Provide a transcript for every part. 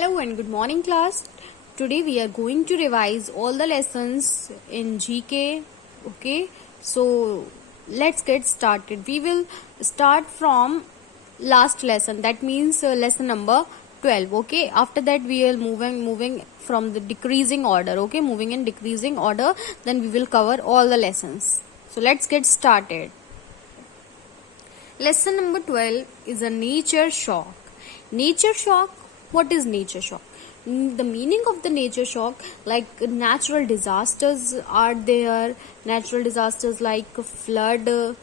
Hello and good morning, class. Today we are going to revise all the lessons in GK. Okay, so let's get started. We will start from last lesson. That means lesson number 12. Okay, after that we will moving from the decreasing order. Okay, moving in decreasing order. Then we will cover all the lessons. So let's get started. Lesson number 12 is a nature shock. Nature shock. What is nature shock? The meaning of the nature shock, like natural disasters are there, natural disasters like flood,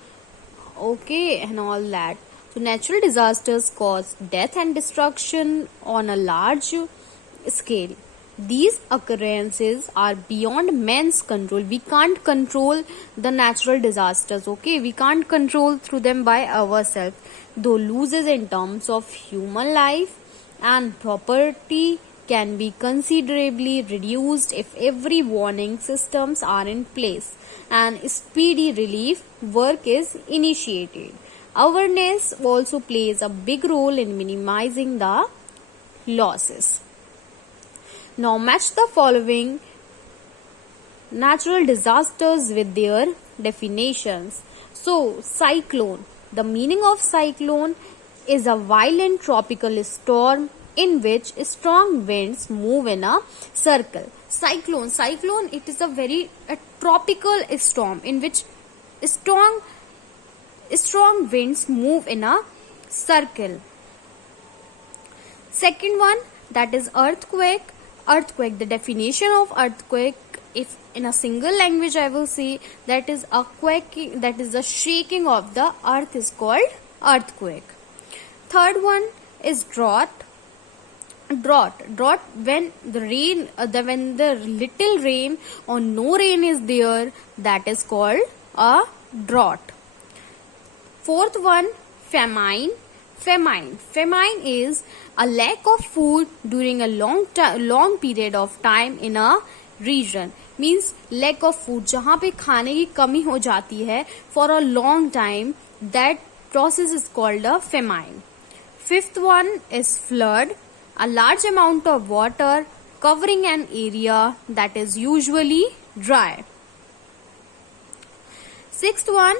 okay, and all that. So natural disasters cause death and destruction on a large scale. These occurrences are beyond man's control. We can't control the natural disasters, okay? We can't control through them by ourselves. Though losses in terms of human life and property can be considerably reduced if every warning systems are in place and speedy relief work is initiated. Awareness also plays a big role in minimizing the losses. Now match the following natural disasters with their definitions. So, cyclone. The meaning of cyclone is a violent tropical storm in which strong winds move in a circle. Cyclone, it is a tropical storm in which strong winds move in a circle. Second one, that is earthquake. Earthquake, the definition of earthquake, if in a single language I will say, that is a quaking, that is the shaking of the earth is called earthquake. Third one is drought. Drought when the rain, when the little rain or no rain is there, that is called a drought. Fourth one, famine. Famine is a lack of food during a long period of time in a region. Means lack of food, जहाँ पे खाने की कमी हो जाती है for a long time, that process is called a famine. Fifth one is flood. A large amount of water covering an area that is usually dry. Sixth one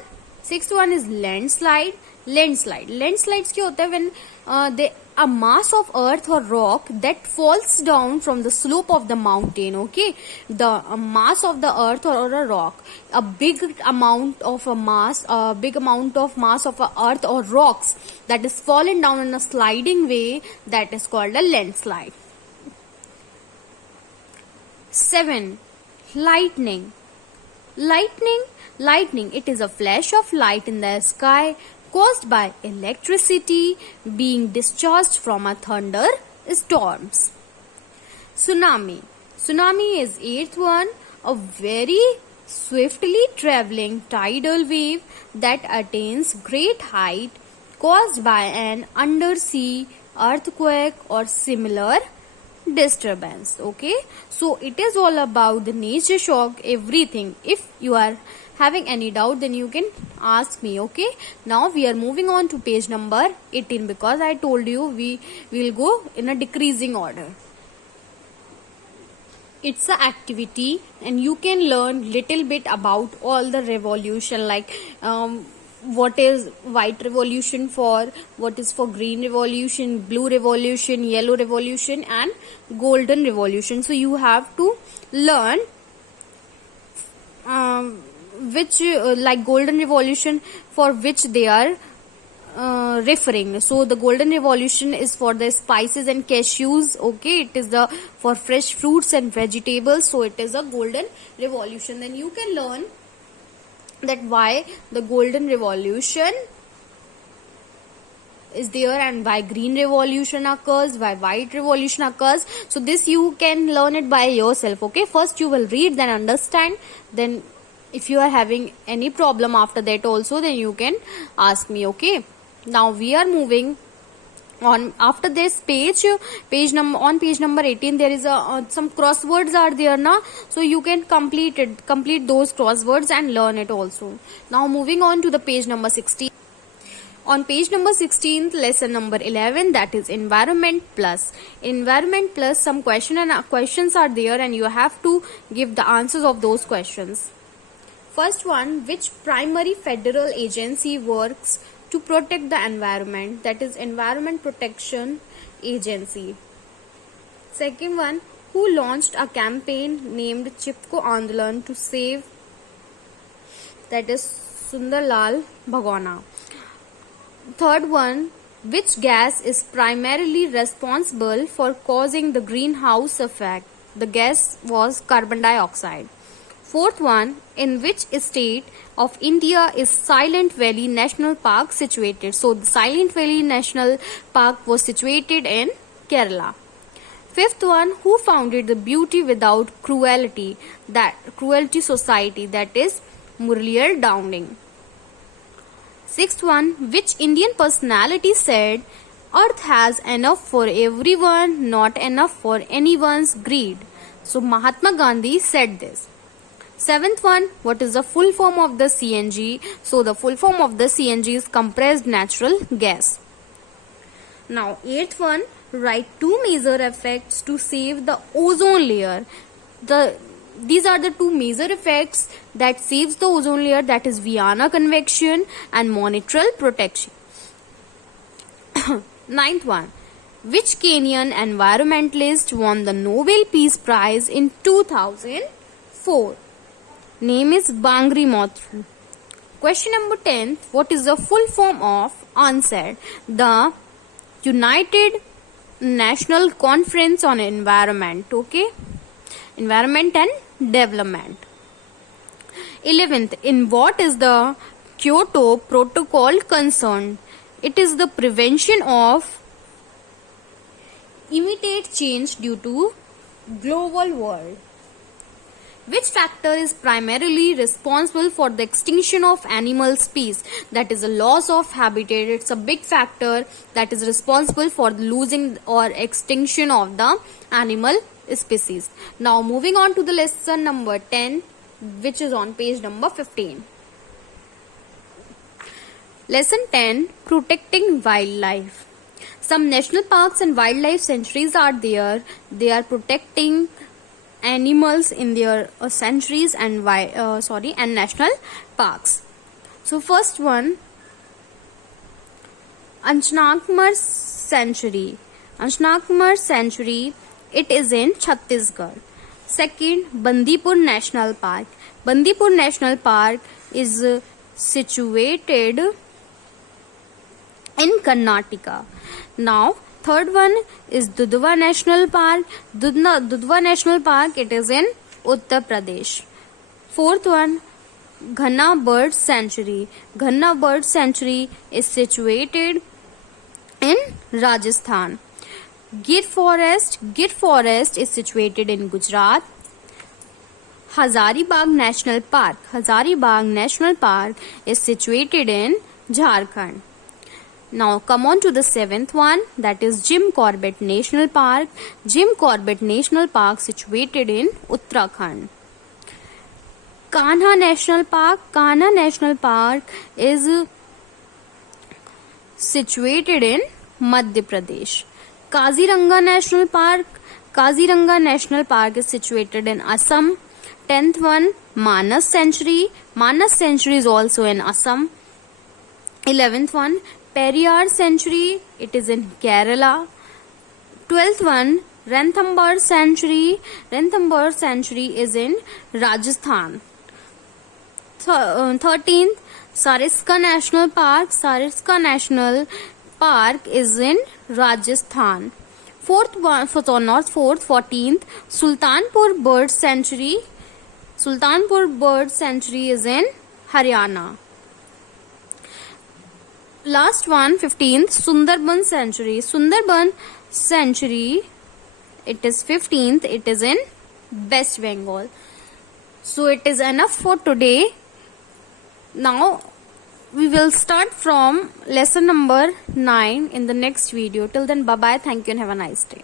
is landslide. Landslides क्या होता है? When a mass of earth or rock that falls down from the slope of the mountain, okay, the mass of the earth or a rock, a big amount of mass of a earth or rocks that is fallen down in a sliding way, that is called a landslide. 7. Lightning, it is a flash of light in the sky caused by electricity being discharged from a thunder storms. Tsunami is eighth one, a very swiftly traveling tidal wave that attains great height caused by an undersea earthquake or similar disturbance. Okay, so it is all about the nature shock, everything. If you are having any doubt, then you can ask me. Okay, now we are moving on to page number 18, because I told you we will go in a decreasing order. It's an activity and you can learn little bit about all the revolution, like what is white revolution for, what is for green revolution, blue revolution, yellow revolution and golden revolution. So you have to learn which like golden revolution for which they are referring. So the golden revolution is for the spices and cashews, okay, it is the for fresh fruits and vegetables, so it is a golden revolution. Then you can learn that why the golden revolution is there and why green revolution occurs, why white revolution occurs. So this you can learn it by yourself. Okay, first you will read, then understand, then if you are having any problem after that also, then you can ask me. Okay, now we are moving on. After this page number 18, there is some crosswords are there na, so you can complete those crosswords and learn it also. Now moving on to the page number 16. On page number 16, lesson number 11, that is Environment Plus. In Environment Plus, some questions are there and you have to give the answers of those questions. First one, which primary federal agency works to protect the environment? That is Environment Protection Agency. Second one, who launched a campaign named Chipko Andolan to save? That is Sundarlal Bhagwana. Third one, which gas is primarily responsible for causing the greenhouse effect? The gas was carbon dioxide. Fourth one, in which state of India is Silent Valley National Park situated? So the Silent Valley National Park was situated in Kerala. Fifth one, who founded the Beauty Without Cruelty, that Cruelty Society, that is Murali Downing. Sixth one, which Indian personality said, Earth has enough for everyone, not enough for anyone's greed? So Mahatma Gandhi said this. Seventh one, what is the full form of the CNG? So the full form of the CNG is compressed natural gas. Now eighth one, write two major effects to save the ozone layer. These are the two major effects that saves the ozone layer, that is Vienna Convection and Montreal Protection. Ninth one, which Kenyan environmentalist won the Nobel Peace Prize in 2004? Name is Bangri Motru. Question number 10, what is the full form of UNCED? The United National Conference on Environment. Okay, Environment and Development. 11th, in what is the Kyoto Protocol concerned? It is the prevention of immediate change due to global world. Which factor is primarily responsible for the extinction of animal species? That is the loss of habitat. It's a big factor that is responsible for the losing or extinction of the animal species. Now moving on to the lesson number 10, which is on page number 15. Lesson 10, protecting wildlife. Some national parks and wildlife sanctuaries are there. They are protecting animals in their sanctuaries and national parks. So first one, Anjanakmar Sanctuary. Anjanakmar Sanctuary, it is in Chhattisgarh. Second, Bandipur National Park. Bandipur National Park is situated in Karnataka. Now third one is Dudhwa National Park. Dudhwa National Park, it is in Uttar Pradesh. Fourth one, Ghanna Bird Sanctuary. Ghanna Bird Sanctuary is situated in Rajasthan. Gir Forest is situated in Gujarat. Hazaribagh National Park. Hazaribagh National Park is situated in Jharkhand. Now come on to the seventh one, that is Jim Corbett National Park. Jim Corbett National Park situated in Uttarakhand. Kanha National Park. Kanha National Park is situated in Madhya Pradesh. Kaziranga National Park. Kaziranga National Park is situated in Assam. 10th one, Manas Sanctuary. Manas Sanctuary is also in Assam. 11th one, Periyar Sanctuary, it is in Kerala. 12th one, Ranthambore Sanctuary. Ranthambore Sanctuary is in Rajasthan. 13th, Sariska National Park. Sariska National Park is in Rajasthan. 14th, Sultanpur Bird Sanctuary. Sultanpur Bird Sanctuary is in Haryana. Last one, 15th, Sundarban Sanctuary. Sundarban Sanctuary, it is 15th, it is in West Bengal. So it is enough for today. Now we will start from lesson number 9 in the next video. Till then, bye bye, thank you and have a nice day.